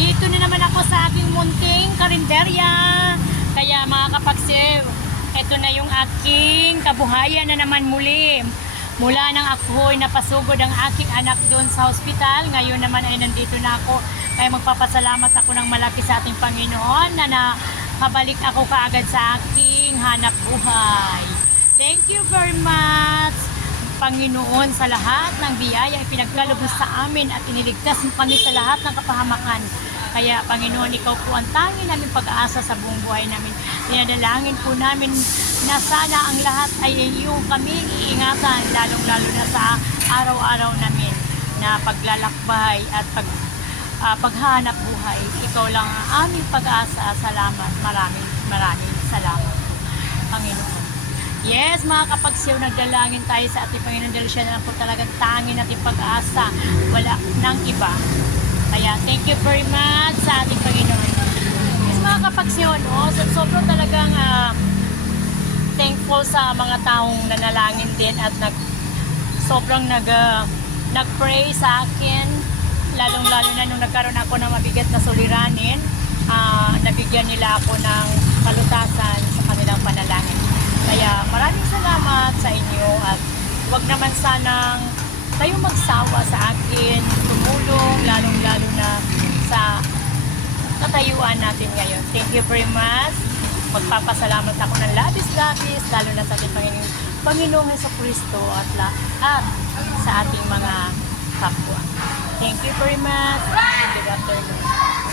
Dito na naman ako sa aking munting karinderya. Kaya mga kapagsiw, ito na yung aking kabuhayan na naman muli. Mula nang ako'y napasugod ang aking anak doon sa hospital, ngayon naman ay nandito na ako. Kaya magpapasalamat ako ng malaki sa ating Panginoon na nakabalik ako kaagad sa aking hanap buhay. Thank you very much, Panginoon, sa lahat ng biyaya ipinagkaloob mo sa amin at iniligtas mo kami sa lahat ng kapahamakan. Kaya, Panginoon, ikaw po ang tanging namin pag-aasa sa buong buhay namin. Dinadalangin po namin na sana ang lahat ay iyong kami iingatan, lalong-lalo na sa araw-araw namin na paglalakbay at paghanap buhay. Ikaw lang ang aming pag-aasa. Salamat. Maraming salamat, Panginoon. Yes, mga kapagsiw, nagdalangin tayo sa ating Panginoon dahil siya na lang po talagang tanging natin pag-asa. Wala nang iba. Kaya, thank you very much sa ating Panginoon. Yes, mga kapagsiw, no? Sobrang talagang thankful sa mga taong nanalangin din at sobrang nag-pray sa akin. Lalong-lalo na nung nagkaroon ako ng mabigat na suliranin, nabigyan nila ako ng kalutasan sa kanilang panalangin. Kaya maraming salamat sa inyo at huwag naman sanang tayo magsawa sa akin, tumulong, lalong-lalo na sa katayuan natin ngayon. Thank you very much. Magpapasalamat ako ng labis-labis, lalo na sa ating Panginoong Jesucristo at sa ating mga kapwa. Thank you very much. Good afternoon.